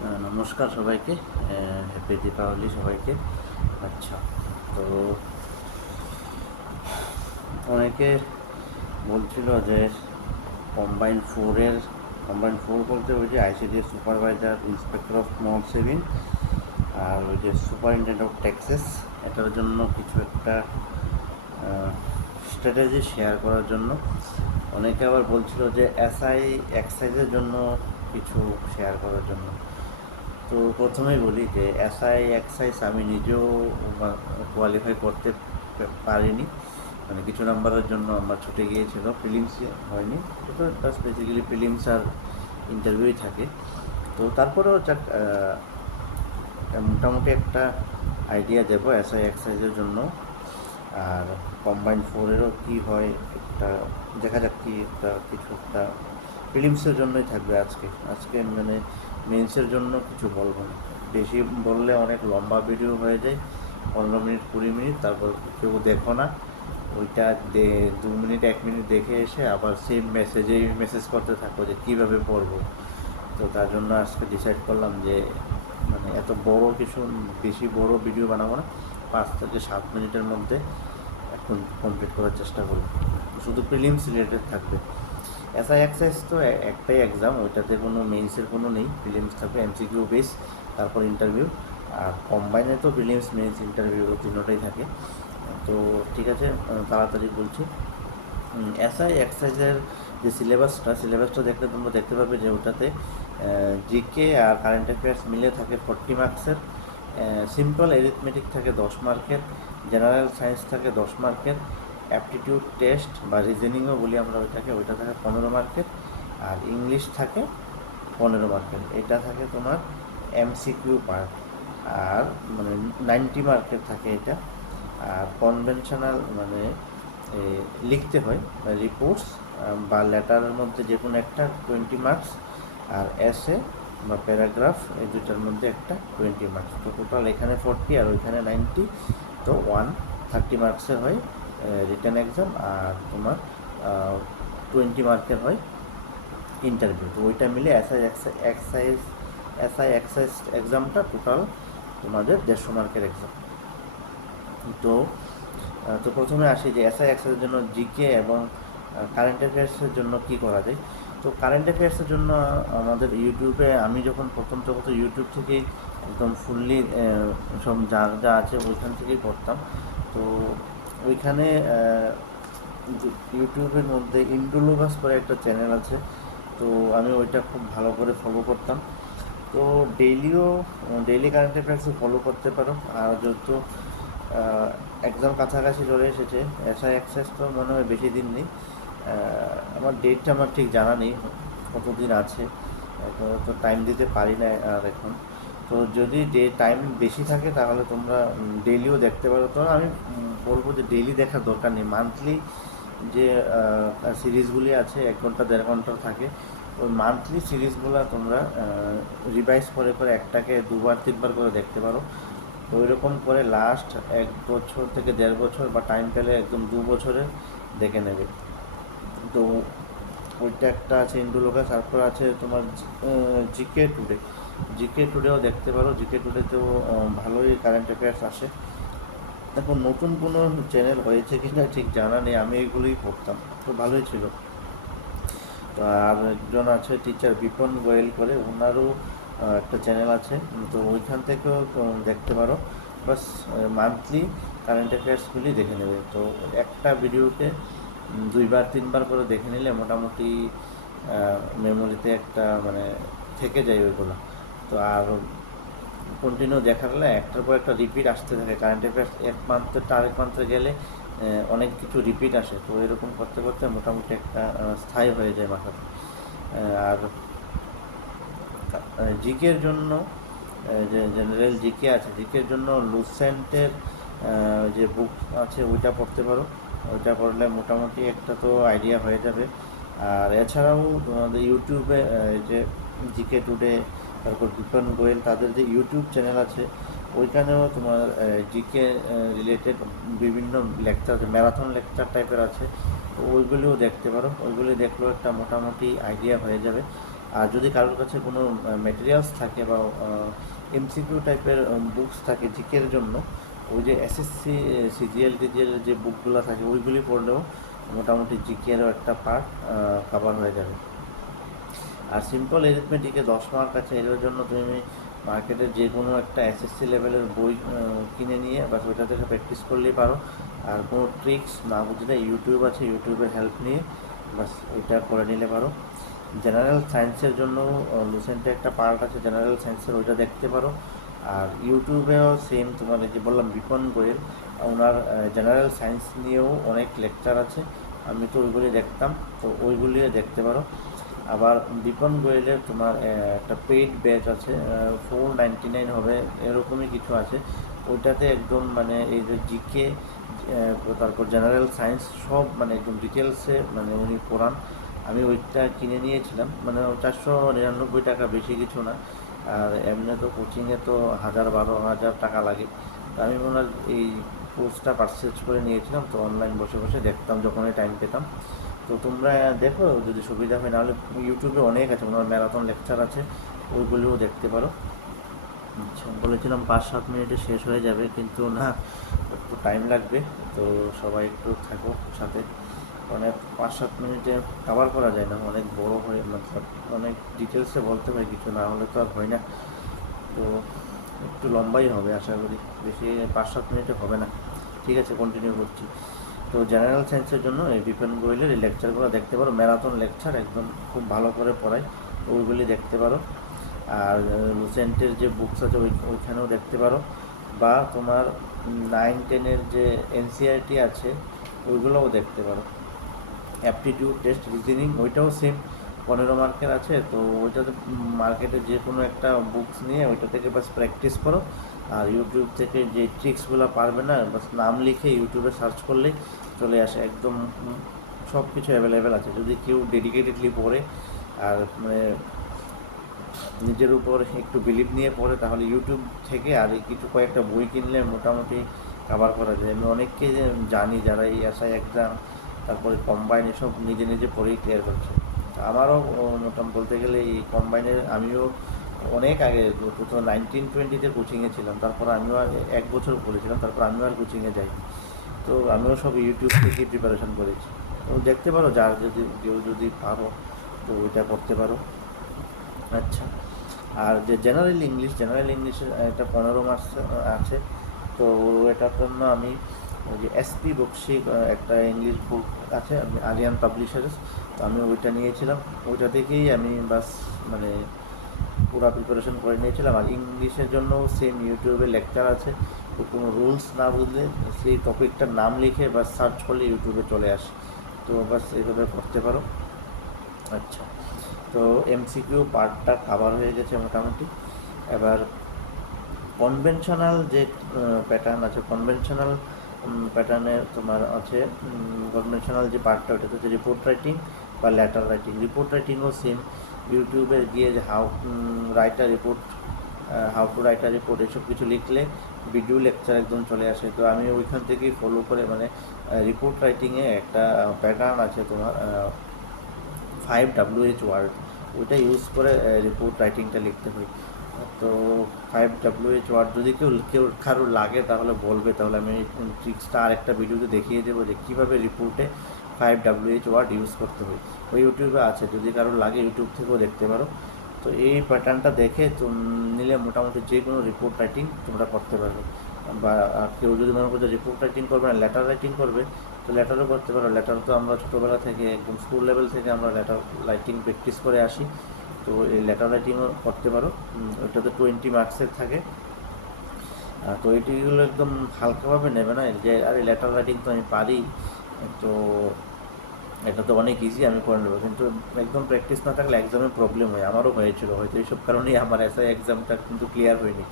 নমস্কার সবাইকে, হ্যাপি দীপাবলি সবাইকে। আচ্ছা, তো অনেকে বলছিল যে কম্বাইন ফোর বলতে ওই যে ICDS supervisor, inspector of small saving, আর ওই যে সুপারিনটেন্ডেন্ট অফ ট্যাক্সেস, এটার জন্য কিছু একটা স্ট্র্যাটেজি শেয়ার করার জন্য। অনেকে আবার বলছিল যে এসআই এক্সাইজের জন্য কিছু শেয়ার করার জন্য। তো প্রথমেই বলি যে এসআই এক্সাইজ আমি নিজেও কোয়ালিফাই করতে পারিনি, মানে কিছু নাম্বারের জন্য আমার ছুটে গিয়েছিল, প্রিলিমস হয়নি। তো জাস্ট বেসিক্যালি প্রিলিমস আর ইন্টারভিউই থাকে। তো তারপরেও যাক, মোটামুটি একটা আইডিয়া দেবো এসআই এক্সাইজের জন্য। আর কম্বাইন্ড ফোরেরও কী হয় একটা দেখা যাক, কি একটা কিছু একটা প্রিলিমসের জন্যই থাকবে আজকে। মানে মেন্সের জন্য কিছু বলবো না, বেশি বললে অনেক লম্বা ভিডিও হয়ে যায়, 15 মিনিট 20 মিনিট, তারপর কেউ দেখো না। ওইটা 2 মিনিট 1 মিনিট দেখে এসে আবার সেম মেসেজ করতে থাকো যে কীভাবে পড়বো। তো তার জন্য আজকে ডিসাইড করলাম যে মানে এত বড় কিছু, বেশি বড় ভিডিও বানাবো না, 5 থেকে 7 মিনিটের মধ্যে এখন কমপ্লিট করার চেষ্টা করব। শুধু প্রিলিমস রিলেটেড থাকবে। এসআই এক্সাইজ তো একটাই এক্সাম, ওইটাতে কোনো মেইনসের কোনো নেই, প্রিলিমস থাকবে, এমসিকিউ বেস, তারপর ইন্টারভিউ। আর কম্বাইনে তো প্রিলিমস মেইনস ইন্টারভিউ তিনটাই থাকে। তো ঠিক আছে, তাড়াতাড়ি বলছি। এসআই এক্সাইজের যে সিলেবাসটা দেখলে তোমরা দেখতে পাবে যে ওটাতে জিকে আর কারেন্ট অ্যাফেয়ার্স মিলে থাকে 40 মার্কসের, সিম্পল অ্যারিথমেটিক থাকে 10 মার্কের, জেনারেল সায়েন্স থাকে 10 মার্কের, অ্যাপটিটিউড টেস্ট বা রিজনিংও বলি আমরা ওইটা থাকে 15 মার্কের, আর ইংলিশ থাকে 15 মার্কের। এটা থাকে তোমার এমসিকিউ পার্ট, আর মানে 90 মার্কের থাকে এটা। আর কনভেনশনাল মানে লিখতে হয় রিপোর্টস বা লেটারের মধ্যে যে কোনো একটা 20 মার্কস, আর এসে বা প্যারাগ্রাফ এই দুটার মধ্যে একটা 20 মার্কস। তো টোটাল এখানে 40 আর ওইখানে 90, তো 130 মার্কসের হয় রিটেন এক্সাম, আর তোমার 20 মার্কের হয় ইন্টারভিউ। তো ওইটা মিলে এসআই এক্সাইজ এক্সামটা টোটাল তোমাদের 150 মার্কের এক্সাম। তো তো প্রথমে আসি যে এসআই এক্সাইজের জন্য জিকে এবং কারেন্ট অ্যাফেয়ার্সের জন্য কী করা যায়। তো কারেন্ট অ্যাফেয়ার্সের জন্য আমাদের ইউটিউবে, আমি যখন প্রথম ইউটিউব থেকেই একদম ফুললি সব যা যা আছে ওইখান থেকেই পড়তাম। তো ওইখানে ইউটিউবের মধ্যে ইন্ডোলোগাস করে একটা চ্যানেল আছে, তো আমি ওইটা খুব ভালো করে ফলো করতাম। তো ডেইলি কারেন্ট অ্যাফেয়ার্সও ফলো করতে পারো। আর যেহেতু এক্সাম কাছাকাছি চলে এসেছে, এসআই এক্সাইজ তো মনে হয় বেশি দিন নেই, আমার ডেটটা আমার ঠিক জানা নেই কতদিন আছে, তো টাইম দিতে পারি না আর এখন। তো যদি টাইম বেশি থাকে তাহলে তোমরা ডেইলিও দেখতে পারো। তো আমি বলবো যে ডেইলি দেখার দরকার নেই, মান্থলি যে সিরিজগুলি আছে 1 ঘন্টা 1.5 ঘন্টার থাকে, ওই মান্থলি সিরিজগুলো তোমরা রিভাইজ করে করে একটাকে 2-3 বার করে দেখতে পারো। তো ওই রকম করে লাস্ট 1 বছর থেকে 1.5 বছর বা টাইম পেলে একদম 2 বছরে দেখে নেবে। তো ওইটা একটা আছে ইন্ডোলোগাস। তারপর আছে তোমার জিকে টুডেও দেখতে পারো, জিকে টুডেতেও ভালোই কারেন্ট অ্যাফেয়ার্স আসে। এখন নতুন কোনো চ্যানেল হয়েছে কি না ঠিক জানা নেই, আমি এগুলোই পড়তাম, তো ভালোই ছিল। তো আর একজন আছে টিচার বিপন গোয়েল করে, ওনারও একটা চ্যানেল আছে, তো ওইখান থেকেও দেখতে পারো। বাস মান্থলি কারেন্ট অ্যাফেয়ার্সগুলি দেখে নেবে। তো একটা ভিডিওতে 2-3 বার করে দেখে নিলে মোটামুটি মেমোরিতে একটা মানে থেকে যায় ওইগুলো। তো আর কন্টিনিউ দেখার হলে একটার পর একটা রিপিট আসতে থাকে কারেন্ট অ্যাফেয়ার্স, এক মান্থেরটা আরেক মান্থে গেলে অনেক কিছু রিপিট আসে। তো এরকম করতে করতে মোটামুটি একটা স্থায়ী হয়ে যায় মাথাতে। আর জিকের জন্য যে জেনারেল জিকে আছে, জিকের জন্য লুসেন্টের যে বুক আছে ওইটা পড়তে পারো। ওইটা পড়লে মোটামুটি একটা তো আইডিয়া হয়ে যাবে। আর এছাড়াও তোমাদের ইউটিউবে যে জিকে টুডে, তারপর বিপন গোয়েল, তাদের যে ইউটিউব চ্যানেল আছে ওইখানেও তোমার জিকে রিলেটেড বিভিন্ন লেকচার আছে, ম্যারাথন লেকচার টাইপের আছে, তো ওইগুলিও দেখতে পারো। ওইগুলি দেখলেও একটা মোটামুটি আইডিয়া হয়ে যাবে। আর যদি কারোর কাছে কোনো ম্যাটেরিয়ালস থাকে বা এমসিকিউ টাইপের বুকস থাকে জিকের জন্য, ওই যে এসএসসি সিজিএল টিজিএল যে বুকগুলো থাকে ওইগুলি পড়লেও মোটামুটি জিকেরও একটা পার্ট কভার হয়ে যাবে। আর সিম্পল এরিথমেটিকে 10 মার্ক আছে, এর জন্য তুমি মার্কেটের যে কোনো একটা এসএসসি লেভেলের বই কিনে নিয়ে বাস ওইটা থেকে প্র্যাকটিস করলেই পারো। আর কোনো ট্রিক্স না বুঝলে ইউটিউব আছে, ইউটিউবের হেল্প নিয়ে বাস ওইটা করে নিলে পারো। জেনারেল সায়েন্সের জন্য লুসেন্টে একটা পার্ট আছে জেনারেল সায়েন্সের, ওইটা দেখতে পারো। আর ইউটিউবেও সেম তোমার এই যে বললাম বিপন গোয়েল, ওনার জেনারেল সায়েন্স নিয়েও অনেক লেকচার আছে, আমি তো ওইগুলি দেখতাম, তো ওইগুলিও দেখতে পারো। আবার বিপন গোয়েলের তোমার একটা পেইড ব্যাচ আছে, 499 হবে এরকমই কিছু আছে, ওইটাতে একদম মানে এই যে জিকে তারপর জেনারেল সায়েন্স সব মানে একদম ডিটেলসে মানে উনি পড়ান। আমি ওইটা কিনে নিয়েছিলাম, মানে 499 টাকা, বেশি কিছু না। আর এমনি তো কোচিংয়ে তো 1000-12,000 টাকা লাগে, তো আমি ওনার এই কোর্সটা পারচেজ করে নিয়েছিলাম, তো অনলাইন বসে বসে দেখতাম যখনই টাইম পেতাম। তো তোমরা দেখো যদি সুবিধা হয়, নাহলে ইউটিউবে অনেক আছে, ওনার ম্যারাথন লেকচার আছে, ওইগুলিও দেখতে পারো। আচ্ছা, বলেছিলাম 5-7 মিনিটে শেষ হয়ে যাবে, কিন্তু না, একটু টাইম লাগবে। তো সবাই একটু থাকো সাথে, অনেক 5-7 মিনিটে কভার করা যায় না, অনেক বড় হয়ে মতলব অনেক ডিটেলসে বলতে হয়, কিছু না হলে তো আর হয় না। তো একটু লম্বাই হবে আশা করি, বেশি 5-7 মিনিটে হবে না। ঠিক আছে, কন্টিনিউ করছি। তো জেনারেল সায়েন্সের জন্য এই বিপিন গোয়েলের এই লেকচারগুলো দেখতে পারো, ম্যারাথন লেকচার একদম খুব ভালো করে পড়ায়, ওইগুলি দেখতে পারো। আর লুসেন্টের যে বুকস আছে ওইখানেও দেখতে পারো, বা তোমার 9-10-এর যে এনসিআরটি আছে ওইগুলোও দেখতে পারো। অ্যাপটিটিউড টেস্ট রিজনিং ওইটাও সেম 15 মার্কের আছে, তো ওইটাতে মার্কেটে যে কোনো একটা বুকস নিয়ে ওইটা থেকে বাস প্র্যাকটিস করো। আর ইউটিউব থেকে যে ট্রিক্সগুলো পারবে না, বাস নাম লিখে ইউটিউবে সার্চ করলেই চলে আসে, একদম সব কিছু অ্যাভেলেবেল আছে। যদি কেউ ডেডিকেটেডলি পড়ে আর মানে নিজের উপর একটু বিলিভ নিয়ে পড়ে, তাহলে ইউটিউব থেকে আর এই কিছু কয়েকটা বই কিনলে মোটামুটি কভার করা যায়। আমি অনেককে জানি যারা এই এসআই এক্সাম তারপরে কম্বাইন এসব নিজে নিজে পড়েই ক্লিয়ার করছে। আমারও মোটামুটি বলতে গেলে এই কম্বাইনের আমিও অনেক আগে 2019-20-তে কোচিংয়ে ছিলাম, তারপর আমিও 1 বছর পড়েছিলাম, তারপর আমিও আর কোচিংয়ে যাই। তো আমিও সব ইউটিউব থেকে প্রিপারেশন করেছি। তো দেখতে পারো, যার যদি কেউ যদি পারো তো ওইটা করতে পারো। আচ্ছা, আর যে জেনারেল ইংলিশের একটা 15 মার্কস আছে, তো এটার জন্য আমি ওই যে এসপি বক্সি একটা ইংলিশ বুক আছে আরিয়ান পাবলিশার্স, তো আমি ওইটা নিয়েছিলাম, ওইটা থেকেই আমি বাস মানে পুরো প্রিপারেশন করে নিয়েছিলাম। আর ইংলিশের জন্য সেম ইউটিউবে লেকচার আছে, তো কোনো রুলস না বুঝলে সেই টপিকটার নাম লিখে বা সার্চ করলে ইউটিউবে চলে আসে, তো বাস এইভাবে করতে পারো। আচ্ছা, তো এমসিকিউ পার্টটা কভার হয়ে গেছে মোটামুটি। এবার কনভেনশনাল যে প্যাটার্ন আছে, কনভেনশনাল প্যাটার্নের তোমার আছে কনভেনশনাল যে পার্টটা, ওটা হচ্ছে রিপোর্ট রাইটিং বা লেটার রাইটিং। রিপোর্ট রাইটিংও সেম ইউটিউবে গিয়ে যে how to write a report এসব কিছু লিখলে ভিডিও লেকচার একদম চলে আসে। তো আমি ওইখান থেকেই ফলো করে মানে রিপোর্ট রাইটিংয়ে একটা প্যাটার্ন আছে তোমার 5WH ওয়ার্ড, ওইটা ইউজ করে রিপোর্ট রাইটিংটা লিখতে হয়। তো 5WH ওয়ার্ড যদি কেউ কারোর লাগে তাহলে বলবে, তাহলে আমি ট্রিক্সটা আর একটা ভিডিওতে দেখিয়ে দেবো যে কীভাবে রিপোর্টে 5WH ওয়ার্ড ইউজ করতে হয়। ওই ইউটিউবে আছে, যদি কারোর লাগে ইউটিউব থেকেও দেখতে পারো। তো এই প্যাটার্নটা দেখে নিলে মোটামুটি যে কোনো রিপোর্ট রাইটিং তোমরা করতে পারবে। বা কেউ যদি মনে করছে রিপোর্ট রাইটিং করবে না, লেটার রাইটিং করবে, তো লেটারও করতে পারো। লেটার তো আমরা ছোটোবেলা থেকে একদম স্কুল লেভেল থেকে আমরা লেটার রাইটিং প্র্যাকটিস করে আসি, তো এই লেটার রাইটিংও করতে পারো। ওইটাতে 20 মার্কসের থাকে। তো এটিগুলো একদম হালকাভাবে নেবে না যে আরে লেটার রাইটিং তো আমি পারি, তো এটা তো অনেক ইজি, আমি করে নেবো। কিন্তু একদম প্র্যাকটিস না থাকলে এক্সামে প্রবলেম হয়, আমারও হয়েছিল, হয়তো এইসব কারণেই আমার এসআই এক্সামটা কিন্তু ক্লিয়ার হয়নি।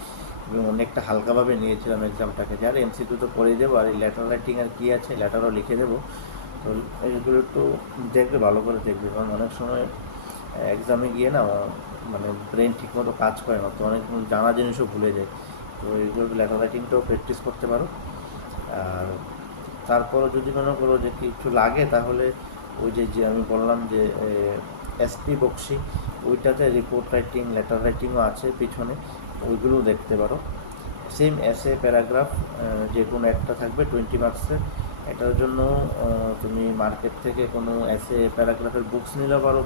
এবং অনেকটা হালকাভাবে নিয়েছিলাম এক্সামটাকে, যে আর এমসিকিউ তো করে দেবো, আর এই লেটার রাইটিং আর কী আছে, লেটারও লিখে দেবো। তো এইগুলো একটু দেখবে, ভালো করে দেখবে, কারণ অনেক সময় এক্সামে গিয়ে না মানে ব্রেন ঠিকমতো কাজ করে না, তো অনেক জানা জিনিসও ভুলে যায়। তো এইগুলো লেটার রাইটিংটাও প্র্যাকটিস করতে পারো। আর তারপরও যদি মনে করো যে কিছু লাগে, তাহলে ওই যে আমি বললাম যে এসপি বক্সি, ওইটাতে রিপোর্ট রাইটিং, লেটার রাইটিংও আছে পিছনে, ওইগুলো দেখতে পারো। সেম এসে প্যারাগ্রাফ যে কোনো একটা থাকবে 20 মার্কসের। এটার জন্য তুমি মার্কেট থেকে কোনো এসে প্যারাগ্রাফের বুকস নিলেও পারো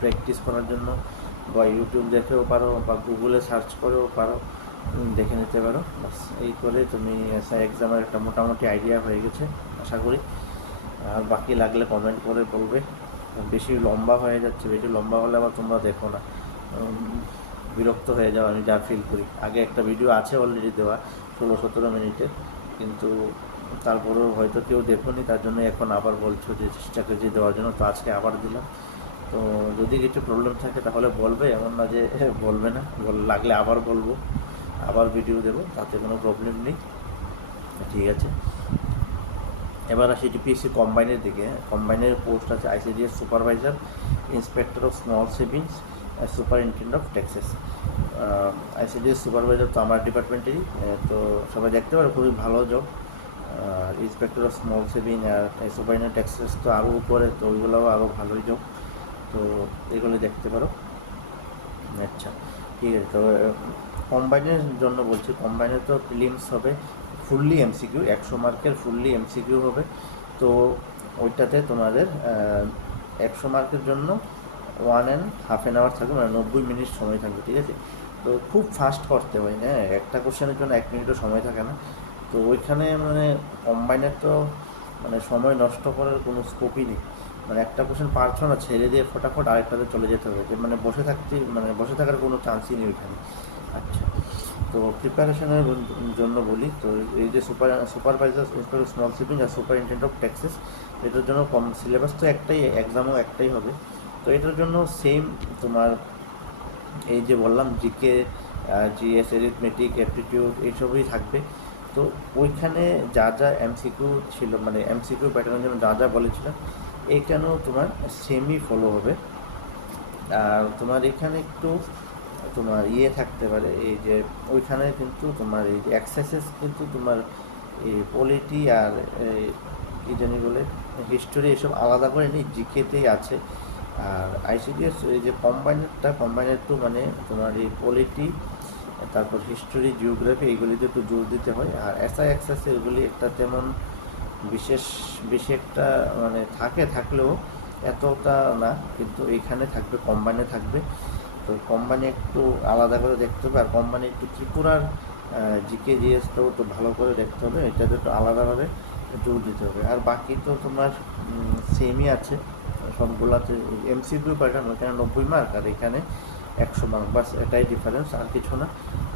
প্র্যাকটিস করার জন্য, বা ইউটিউব দেখেও পারো, বা গুগলে সার্চ করেও পারো, দেখে নিতে পারো। বাস এই করে তুমি এসআই এক্সামের একটা মোটামুটি আইডিয়া হয়ে গেছে আশা করি। আর বাকি লাগলে কমেন্ট করে বলবে। বেশি লম্বা হয়ে যাচ্ছে, বেশি লম্বা হলে আবার তোমরা দেখো না, বিরক্ত হয়ে যাও, আমি যা ফিল করি। আগে একটা ভিডিও আছে অলরেডি দেওয়া 16-17 মিনিটের, কিন্তু তারপরেও হয়তো কেউ দেখোনি, তার জন্য এখন আবার বলছো যে চেষ্টা করছি দেওয়ার জন্য, তো আজকে আবার দিলাম। তো যদি কিছু প্রবলেম থাকে তাহলে বলবে, এমন না যে বলবে না, লাগলে আবার বলবো, আবার ভিডিও দেবো, তাতে কোনো প্রবলেম নেই। ঠিক আছে, এবার আসি ডিপিএসসি কম্বাইনের দিকে। কম্বাইনের পোস্ট আছে ICDS supervisor, inspector of small savings, superintendent of taxes. ICDS supervisor তো আমার ডিপার্টমেন্টেরই, তো সবাই দেখতে পারো, খুবই ভালো জব। আর ইন্সপেক্টর অফ স্মল সেভিং আর সুপারিনটেন্ডেন্ট ট্যাক্সেস তো আরও উপরে, তো ওইগুলোও আরও ভালোই জব, তো এগুলো দেখতে পারো। আচ্ছা ঠিক আছে, তো কম্বাইনের জন্য বলছি, কম্বাইনের তো প্রিলিমস হবে ফুললি এমসিকিউ, 100 মার্কের ফুললি এমসিকিউ হবে। তো ওইটাতে তোমাদের 100 মার্কের জন্য 1.5 আওয়ার থাকবে, মানে 90 মিনিট সময় থাকবে। ঠিক আছে, তো খুব ফাস্ট করতে হয়, হ্যাঁ, একটা কোশ্চেনের জন্য 1 মিনিটও সময় থাকে না। তো ওইখানে মানে কম্বাইনের তো মানে সময় নষ্ট করার কোনো স্কোপই নেই, মানে একটা কোশ্চেন পারছো না, ছেড়ে দিয়ে ফটাফট আরেকটাতে চলে যেতে হবে, যে মানে বসে থাকার কোনো চান্সই নেই ওইখানে। আচ্ছা, তো প্রিপারেশনের জন্য বলি, তো এই যে সুপারভাইজার ইন্সপেক্টর স্মল সেভিং আর সুপারিনটেন্ডেন্ট অফ ট্যাক্সেস, এটার জন্য সিলেবাস তো একটাই, এক্সামও একটাই হবে। তো এটার জন্য সেম তোমার এই যে বললাম জিকে, জিএস, এরিথমেটিক, অ্যাপটিটিউড, এইসবই থাকবে। তো ওইখানে যা যা এমসিকিউ ছিল, মানে এমসিকিউ প্যাটার্নের জন্য যা যা বলেছিলাম, এইখানেও তোমার সেমই ফলো হবে। আর তোমার এখানে একটু তোমার থাকতে পারে, এই যে ওইখানে কিন্তু তোমার এই যে এক্সারসাইজ কিন্তু তোমার এই পলিটি আর কী জানি বলে হিস্টোরি, এসব আলাদা করে নেই, জিকেতেই আছে। আর আইসিডিএস এই যে কম্বাইনের টু মানে তোমার এই পলিটি, তারপর হিস্টোরি, জিওগ্রাফি, এইগুলিতে একটু জোর দিতে হয়। আর এসআই এক্সারসাইজ এগুলি একটা তেমন বিশেষ বেশি একটা মানে থাকলেও এতটা না, কিন্তু এইখানে থাকবে, কম্বাইনে থাকবে। তো কোম্পানি একটু আলাদা করে দেখতে হবে, আর কোম্পানি একটু ত্রিপুরার জিকে জিএসটাও তো ভালো করে দেখতে হবে, এটাতে একটু আলাদাভাবে জোর দিতে হবে। আর বাকি তো তোমার সেমই আছে সবগুলাতে, এমসিকিউ প্যাটার্ন, ওইখানে 90 মার্ক আর এখানে 100 মার্ক, বাস এটাই ডিফারেন্স, আর কিছু না।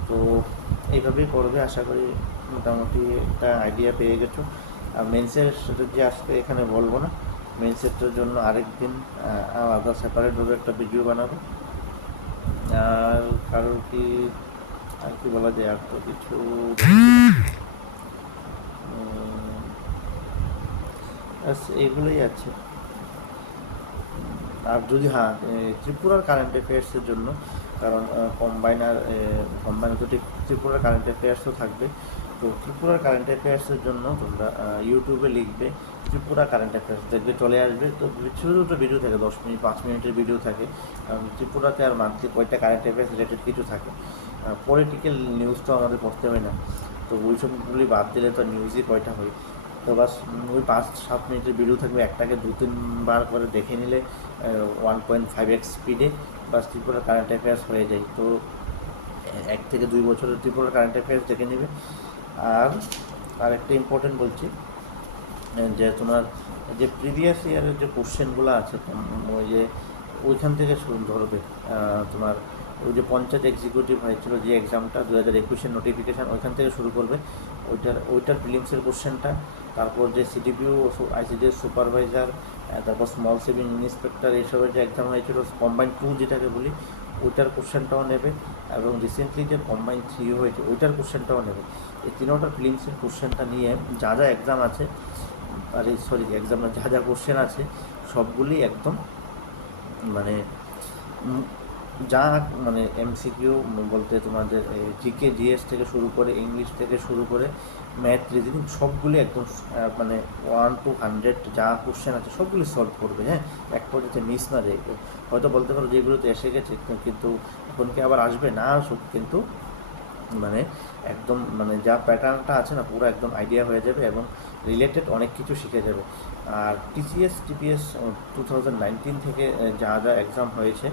তো এইভাবেই করবে, আশা করি মোটামুটি একটা আইডিয়া পেয়ে গেছো। আর মেন্সের যে আসবে এখানে বলবো না, মেন্সেরটার জন্য আরেকদিন আলাদা সেপারেটভাবে একটা ভিডিও বানাবো। আর কারোর কি আর কি বলা যায়, আর তো কিছু এগুলোই আছে। আর যদি হ্যাঁ, ত্রিপুরার কারেন্ট অ্যাফেয়ার্সের জন্য, কারণ কম্বাইনার তো ত্রিপুরার কারেন্ট অ্যাফেয়ার্সও থাকবে। তো ত্রিপুরার কারেন্ট অ্যাফেয়ার্সের জন্য তোমরা ইউটিউবে লিখবে ত্রিপুরা কারেন্ট অ্যাফেয়ার্স, দেখবে চলে আসবে। তো ছোটো ছোটো ভিডিও থাকে, 10 মিনিট 5 মিনিটের ভিডিও থাকে, কারণ ত্রিপুরাতে আর মান্থলি কয়টা কারেন্ট অ্যাফেয়ার্স রিলেটেড কিছু থাকে। পলিটিক্যাল নিউজ তো আমাদের পড়তে হয় না, তো ওই সবগুলি বাদ দিলে তো নিউজই কয়টা হয়। তো বাস ওই 5-7 মিনিটের ভিডিও থাকবে, একটাকে 2-3 বার করে দেখে নিলে 1.5x স্পিডে বাস ত্রিপুরার কারেন্ট অ্যাফেয়ার্স হয়ে যায়। তো 1 থেকে 2 বছরের ত্রিপুরার কারেন্ট অ্যাফেয়ার্স দেখে নেবে। আর একটা ইম্পর্টেন্ট বলছি, যে তোমার যে প্রিভিয়াস ইয়ারের যে কোশ্চেনগুলো আছে, ওই যে ওইখান থেকে শুরু ধরবে। তোমার ওই যে পঞ্চায়েত এক্সিকিউটিভ হয়েছিল যে এক্সামটা 2021-এর নোটিফিকেশান, ওইখান থেকে শুরু করবে। ওইটার প্রিলিমসের কোশ্চেনটা, তারপর যে সিডিপিও, আইসিডিএস সুপারভাইজার, তারপর স্মল সেভিং ইন্সপেক্টর, এইসবের যে এক্সাম হয়েছিল কম্বাইন 2 যেটাকে বলি, ওইটার কোশ্চেনটাও নেবে। এবং রিসেন্টলি যে কম্বাইন 3 হয়েছে ওইটার কোশ্চেনটাও নেবে। এই তিনোটা প্রিলিমসের কোশ্চেনটা নিয়ে যা যা এক্সাম আছে, এক্সাম যা যা কোশ্চেন আছে সবগুলি একদম মানে যা মানে এমসিকিউ বলতে তোমাদের জিকে জিএস থেকে শুরু করে ইংলিশ থেকে শুরু করে ম্যাথ রিজনিং সবগুলি একদম মানে 1 to 100 যা কোশ্চেন আছে সবগুলি সলভ করবে, হ্যাঁ, এক পর্যায়ে মিস না রেখে। হয়তো বলতে পারো যেগুলোতে এসে গেছে কিন্তু এখন কি আবার আসবে, না আসুক, কিন্তু মানে একদম মানে যা প্যাটার্নটা আছে না পুরো একদম আইডিয়া হয়ে যাবে এবং রিলেটেড অনেক কিছু শিখে যাবে। আর টিসিএস টিপিএস 2019 থেকে যা যা এক্সাম হয়েছে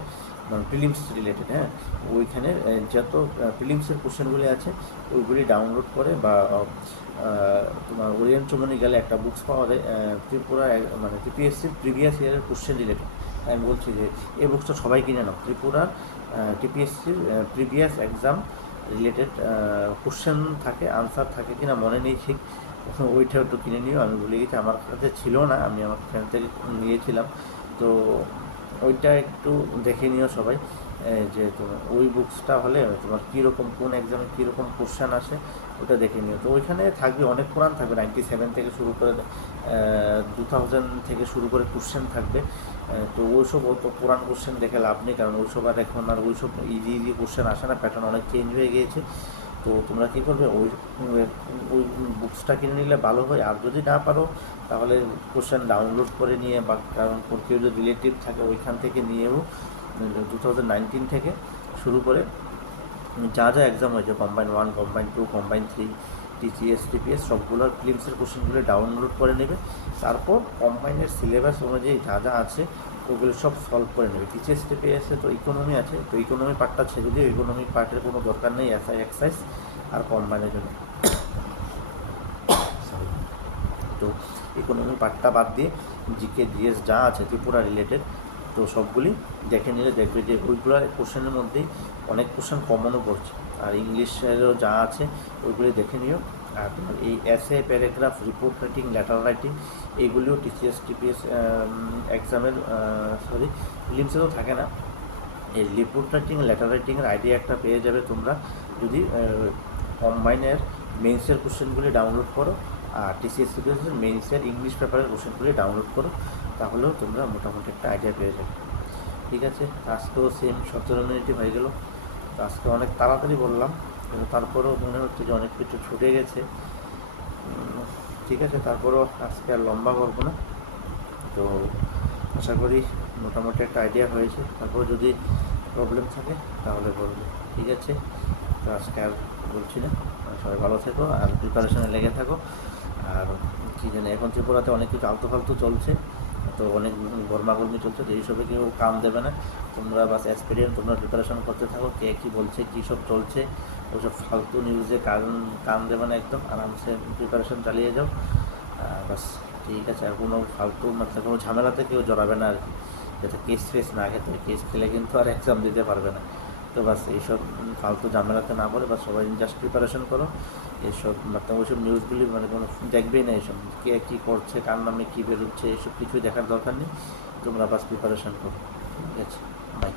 মানে প্রিলিমস রিলেটেড, হ্যাঁ, ওইখানে যত প্রিলিমসের কোশ্চেনগুলি আছে ওইগুলি ডাউনলোড করে বা তোমার ওরিয়েন্ট চমনি গেলে একটা বুকস পাওয়া যায় ত্রিপুরা মানে টিপিএসসির প্রিভিয়াস ইয়ারের কোশ্চেন রিলেটেড। আমি বলছি যে এই বুকসটা সবাই কিনে নাও, ত্রিপুরার টিপিএসসির প্রিভিয়াস এক্সাম রিলেটেড কোশ্চেন থাকে, আনসার থাকে কিনা মনে নেই ঠিক, ওইটা একটু কিনে নিও। আমি ভুলে গেছি, আমার কাছে ছিল না, আমি আমার ফ্রেন্ড থেকে নিয়েছিলাম। তো ওইটা একটু দেখে নিও সবাই, যে তোমার ওই বুকসটা হলে তোমার কীরকম কোন এক্সামে কীরকম কোশ্চেন আসে ওটা দেখে নিও। তো ওইখানে থাকবে অনেক পুরান থাকবে, 97 থেকে শুরু করে 2000 থেকে শুরু করে কোশ্চেন থাকবে। তো ওইসব অত পুরান কোশ্চেন দেখে লাভ নেই, কারণ ওইসব আর এখন আর ওইসব ইজি ইজি কোশ্চেন আসে না, প্যাটার্ন অনেক চেঞ্জ হয়ে গিয়েছে। তো তোমরা কী করবে, ওই ওই বুকসটা কিনে নিলে ভালো হয়। আর যদি না পারো তাহলে কোশ্চেন ডাউনলোড করে নিয়ে বা কারণ কেউ যদি রিলেটিভ থাকে ওইখান থেকে নিয়েও 2019 থেকে শুরু করে যা যা এক্সাম হয়েছে combine 1, combine 2, combine 3, TCS TPS সবগুলোর ফিলিমসের কোশ্চেনগুলো ডাউনলোড করে নেবে। তারপর কম্বাইনের সিলেবাস অনুযায়ী যা যা আছে ওগুলো সব সলভ করে নেবে। টিসিএস টিপিএসে তো ইকোনমি আছে, তো ইকোনমি পার্টটা ছেড়ে দিয়ে ইকোনমি পার্টের কোনো দরকার নেই এসআই এক্সাইজ আর কম্বাইনের জন্য। সরি, তো ইকোনমি পার্টটা বাদ দিয়ে জিকে জিএস যা আছে ত্রিপুরা রিলেটেড তো সবগুলি দেখে নিলে দেখবে যে ওইগুলোর কোশ্চেনের মধ্যেই অনেক কোশ্চেন কমনও পড়ছে। আর ইংলিশেরও যা আছে ওইগুলি দেখে নিও। আর তোমার এই essay, paragraph, report writing, letter writing এইগুলিও টিসিএস টিপিএস এক্সামের সরি ফিলিমসেরও থাকে না। এই রিপোর্ট রাইটিং, লেটার রাইটিংয়ের আইডিয়া একটা পেয়ে যাবে তোমরা যদি কম্বাইনের মেন্সের কোশ্চেনগুলি ডাউনলোড করো আর টিসিএস টিপিএসের মেন্সের ইংলিশ পেপারের কোশ্চেনগুলি ডাউনলোড করো, তাহলেও তোমরা মোটামুটি একটা আইডিয়া পেয়ে যাবে। ঠিক আছে, আজকেও সেম 17 মিনিটই হয়ে গেল। তো আজকে অনেক তাড়াতাড়ি বললাম, কিন্তু তারপরেও মনে হচ্ছে যে অনেক কিছু ছুটে গেছে। ঠিক আছে, তারপরেও আজকে আর লম্বা করবো না। তো আশা করি মোটামুটি একটা আইডিয়া হয়েছে। তারপর যদি প্রবলেম থাকে তাহলে বলবো। ঠিক আছে, তো আজকে আর বলছি না, সবাই ভালো থেকো আর প্রিপারেশনে লেগে থাকো। আর কী জানি এখন ত্রিপুরাতে অনেক কিছু আলতু ফালতু চলছে, তো অনেক গরমাগর্মি চলছে, তো এইসবে কেউ কাম দেবে না। তোমরা বাস এক্সপিরিয়েন্স, তোমরা প্রিপারেশন করতে থাকো, কে কী বলছে কী সব চলছে ওইসব ফালতু নিউজে কান দেবে না, একদম আরামসে প্রিপারেশন চালিয়ে যাও। বাস ঠিক আছে, আর কোনো ফালতু মানে কোনো ঝামেলাতে কেউ জড়াবে না আর কি, যাতে কেস ফেস না খেতে, কেস খেলে কিন্তু আর এক্সাম দিতে পারবে না। তো বাস এইসব ফালতু ঝামেলাতে না পড়ে বা সবাই জাস্ট প্রিপারেশন করো। এইসব মানে ওইসব নিউজগুলি মানে কোনো দেখবেই না, এইসব কে কী করছে, কার নামে কী বেরোচ্ছে, এইসব কিছুই দেখার দরকার নেই। তোমরা বাস প্রিপারেশন করো। ঠিক আছে, বাই।